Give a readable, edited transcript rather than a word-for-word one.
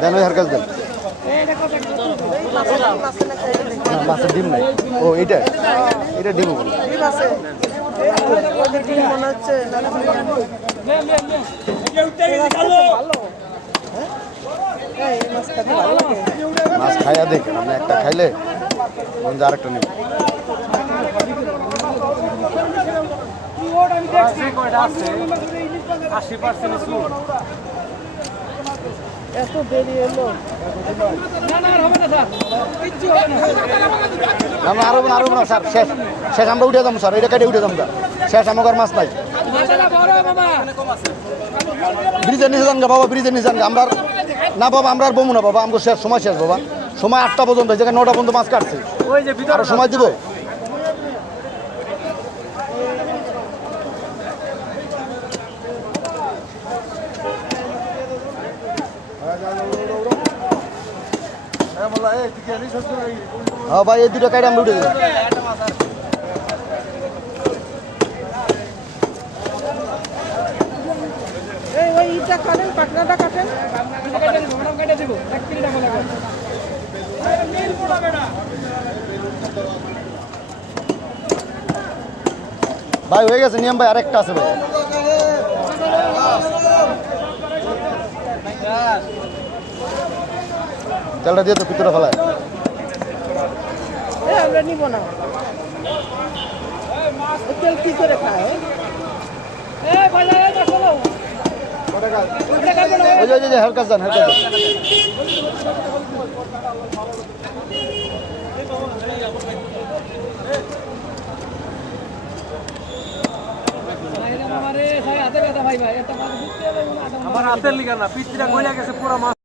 দেন ওই হারকাস দেন। মাছের ডিম নাই। ও এটা এটা ডিম আছে। মাছ খাইয়া দেখ, আমি একটা খাইলে আরেকটা নেব। এত দেরি হলো না আরো না স্যার, শেষ শেষ আমরা উঠে যাবো স্যার, এটা কেটে উঠে যাবো শেষ, আমাকে আর মাছ নাই। ব্রিজের নিচে যান গা বাবা, ব্রিজের নিচে যান গা। আমরা না বাবা, আমরা আর বমু না বাবা, আমাকে শেষ, সময় শেষ বাবা, সময় 8টা পর্যন্ত, এই জায়গায় 9টা পর্যন্ত মাছ কাটছে, আরো সময় দিব। হ্যাঁ ভাই, এই দুটো কাইটে আমরা উঠে দিলাম। ওই ইটা কাটেন, পাটনাটা কাটেন। ভাই হয়ে গেছে নিয়ম ভাই, আরেকটা আছে ভাই। তেলটা দিয়ে তো ভিতরে ফেলায়। আমরা নিব না, তেল কি করে খায়? হালকা যান, হালকা যান। আমার হাতের লিগা না, পিঠটা গইলা গেছে পুরো মাছ।